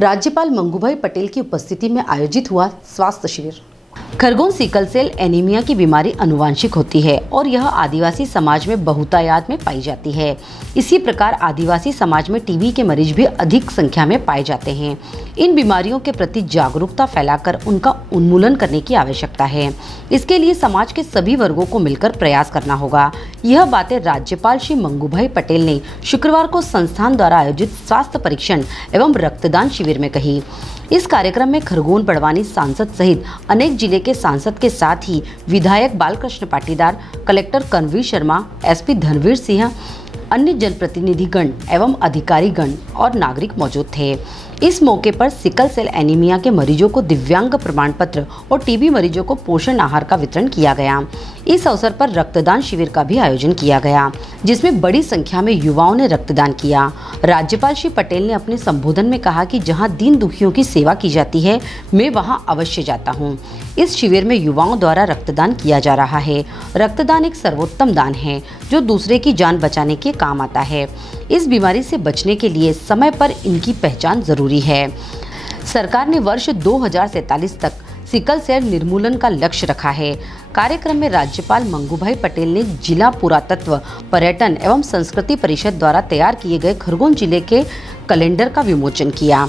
राज्यपाल मंगूभाई पटेल की उपस्थिति में आयोजित हुआ स्वास्थ्य शिविर। खरगोन सिकल सेल एनीमिया की बीमारी अनुवांशिक होती है और यह आदिवासी समाज में बहुतायत में पाई जाती है। इसी प्रकार आदिवासी समाज में टीबी के मरीज भी अधिक संख्या में पाए जाते हैं। इन बीमारियों के प्रति जागरूकता फैलाकर उनका उन्मूलन करने की आवश्यकता है। इसके लिए समाज के सभी वर्गों को मिलकर प्रयास करना होगा। यह बातें राज्यपाल श्री मंगूभाई पटेल ने शुक्रवार को संस्थान द्वारा आयोजित स्वास्थ्य परीक्षण एवं रक्तदान शिविर में कही। इस कार्यक्रम में खरगोन बड़वानी सांसद सहित अनेक जिले के सांसद के साथ ही विधायक बालकृष्ण पाटीदार, कलेक्टर कन्वीर शर्मा, एसपी धनवीर सिंह, अन्य जनप्रतिनिधिगण एवं अधिकारीगण और नागरिक मौजूद थे। इस मौके पर सिकल सेल एनीमिया के मरीजों को दिव्यांग प्रमाण पत्र और टीबी मरीजों को पोषण आहार का वितरण किया गया। इस अवसर पर रक्तदान शिविर का भी आयोजन किया गया, जिसमें बड़ी संख्या में युवाओं ने रक्तदान किया। राज्यपाल श्री पटेल ने अपने संबोधन में कहा कि जहां दीन दुखियों की सेवा की जाती है, मैं वहां अवश्य जाता हूं। इस शिविर में युवाओं द्वारा रक्तदान किया जा रहा है। रक्तदान एक सर्वोत्तम दान है जो दूसरे की जान बचाने के काम आता है। इस बीमारी से बचने के लिए समय पर इनकी पहचान जरूरी है। सरकार ने वर्ष 2047 तक सिकल सेल निर्मूलन का लक्ष्य रखा है। कार्यक्रम में राज्यपाल मंगूभाई पटेल ने जिला पुरातत्व, पर्यटन एवं संस्कृति परिषद द्वारा तैयार किए गए खरगोन जिले के कैलेंडर का विमोचन किया।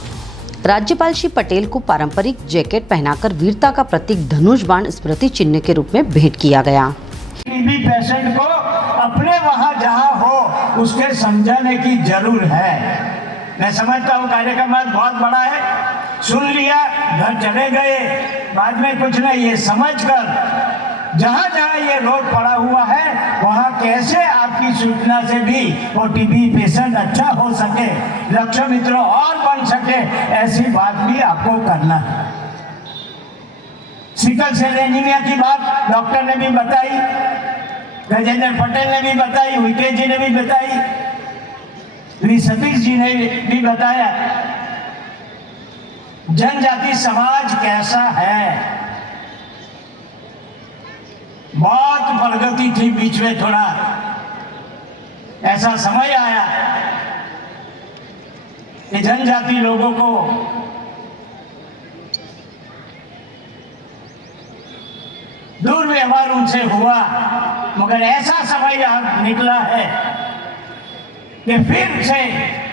राज्यपाल श्री पटेल को पारंपरिक जैकेट पहनाकर वीरता का प्रतीक धनुष बाण स्मृति चिन्ह के रूप में भेंट किया गया। टीबी पेशेंट को अपने वहाँ जहाँ हो उसके समझाने की जरूर है। मैं समझता हूँ कार्यक्रम बहुत बड़ा है, सुन लिया, घर चले गए, बाद में कुछ नहीं, ये समझकर जहाँ जहाँ ये रोग पड़ा हुआ है वहाँ कैसे आपकी सूचना से भी वो टीबी पेशेंट अच्छा हो सके, लक्ष्य मित्र और बन सके, ऐसी बात भी आपको करना है। सिकल सेल एनीमिया की बात डॉक्टर ने भी बताई, गजेंद्र पटेल ने भी बताई, विके जी ने भी बताई, सतीश जी ने भी बताया। जनजाति समाज कैसा है, बहुत प्रगति थी, बीच में थोड़ा ऐसा समय आया कि जनजाति लोगों को दुर्व्यवहार उनसे हुआ, मगर ऐसा समय निकला है कि फिर से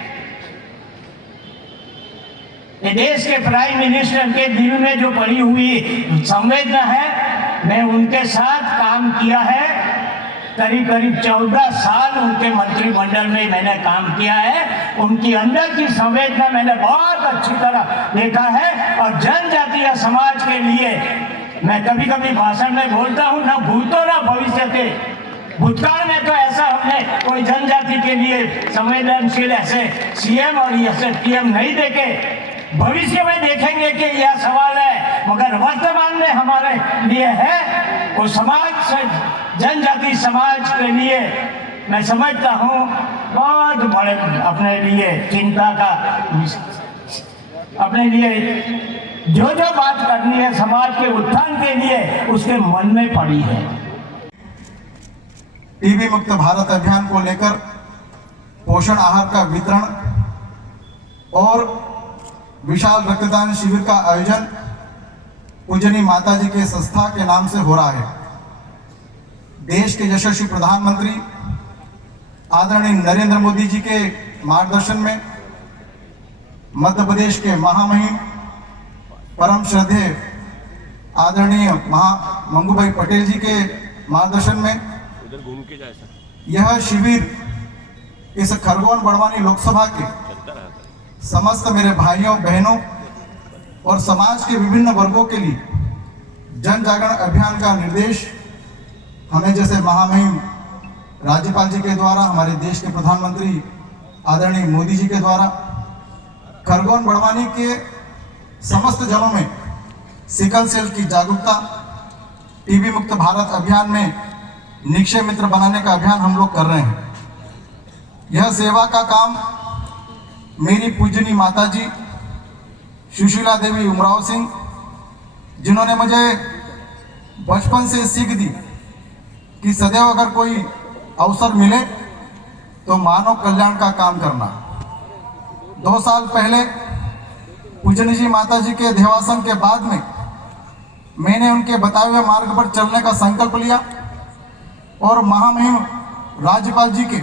देश के प्राइम मिनिस्टर के दिल में जो पड़ी हुई संवेदना है, मैं उनके साथ काम किया है। करीब 14 साल उनके मंत्रिमंडल में मैंने काम किया है। उनकी अंदर की संवेदना मैंने बहुत अच्छी तरह देखा है। और जनजातीय समाज के लिए मैं कभी कभी भाषण में बोलता हूँ, ना भूतो ना भविष्य के। भूतकाल में तो ऐसा हमने कोई जनजाति के लिए संवेदनशील ऐसे सीएम और ऐसे पीएम नहीं देखे, भविष्य में देखेंगे कि यह सवाल है, मगर वर्तमान में हमारे लिए है। वो समाज से जनजाति समाज के लिए मैं समझता हूँ बहुत बड़े अपने लिए चिंता का, अपने लिए जो बात करनी है समाज के उत्थान के लिए उसके मन में पड़ी है। टीबी मुक्त भारत अभियान को लेकर पोषण आहार का वितरण और विशाल रक्तदान शिविर का आयोजन पूजनीय माताजी के संस्था के नाम से हो रहा है। देश के यशस्वी प्रधानमंत्री आदरणीय नरेंद्र मोदी जी के मार्गदर्शन में, मध्य प्रदेश के महामहिम परम श्रद्धेय आदरणीय मंगूभाई पटेल जी के मार्गदर्शन में यह शिविर इस खरगोन बड़वानी लोकसभा के समस्त मेरे भाइयों बहनों और समाज के विभिन्न वर्गों के लिए जन जागरण अभियान का निर्देश हमें जैसे महामहिम राज्यपाल जी के द्वारा, हमारे देश के प्रधानमंत्री आदरणीय मोदी जी के द्वारा खरगोन बड़वानी के समस्त जनों में सिकल सेल की जागरूकता, टीबी मुक्त भारत अभियान में निक्षय मित्र बनाने का अभियान हम लोग कर रहे हैं। यह सेवा का काम मेरी पूजनीय माताजी सुशीला देवी उमराव सिंह, जिन्होंने मुझे बचपन से सीख दी कि सदैव अगर कोई अवसर मिले तो मानव कल्याण का काम करना। 2 साल पहले पूजनीय माता जी के देहावसान के बाद में मैंने उनके बताए हुए मार्ग पर चलने का संकल्प लिया और महामहिम राज्यपाल जी के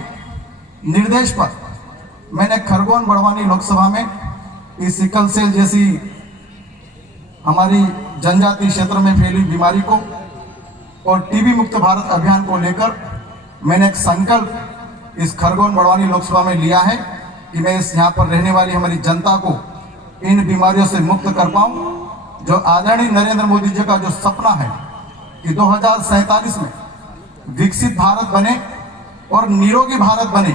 निर्देश पर मैंने खरगोन बड़वानी लोकसभा में इस सिकल सेल जैसी हमारी जनजातीय क्षेत्र में फैली बीमारी को और टीबी मुक्त भारत अभियान को लेकर मैंने एक संकल्प इस खरगोन बड़वानी लोकसभा में लिया है कि मैं इस यहाँ पर रहने वाली हमारी जनता को इन बीमारियों से मुक्त कर पाऊँ। जो आदरणीय नरेंद्र मोदी जी का जो सपना है कि 2047 में विकसित भारत बने और निरोगी भारत बने,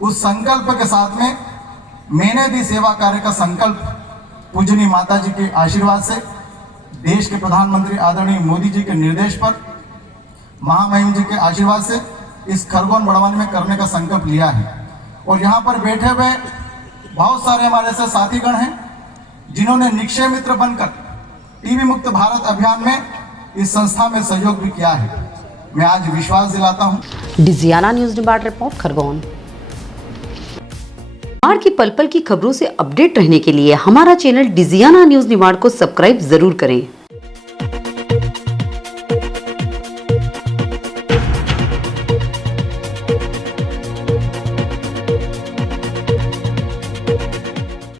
उस संकल्प के साथ में मैंने भी सेवा कार्य का संकल्प पूजनीय माता जी के आशीर्वाद से, देश के प्रधानमंत्री आदरणीय मोदी जी के निर्देश पर, महामहिम जी के आशीर्वाद से इस खरगोन बड़वानी में करने का संकल्प लिया है। और यहाँ पर बैठे हुए बहुत सारे हमारे ऐसे साथीगण हैं जिन्होंने निक्षय मित्र बनकर टीबी मुक्त भारत अभियान में इस संस्था में सहयोग भी किया है। मैं आज विश्वास दिलाता हूँ। डिजियाना न्यूज निबाड़ रिपोर्ट खरगोन। निमाड़ की पल पल की खबरों से अपडेट रहने के लिए हमारा चैनल डिजियाना न्यूज निबाड़ को सब्सक्राइब जरूर करें।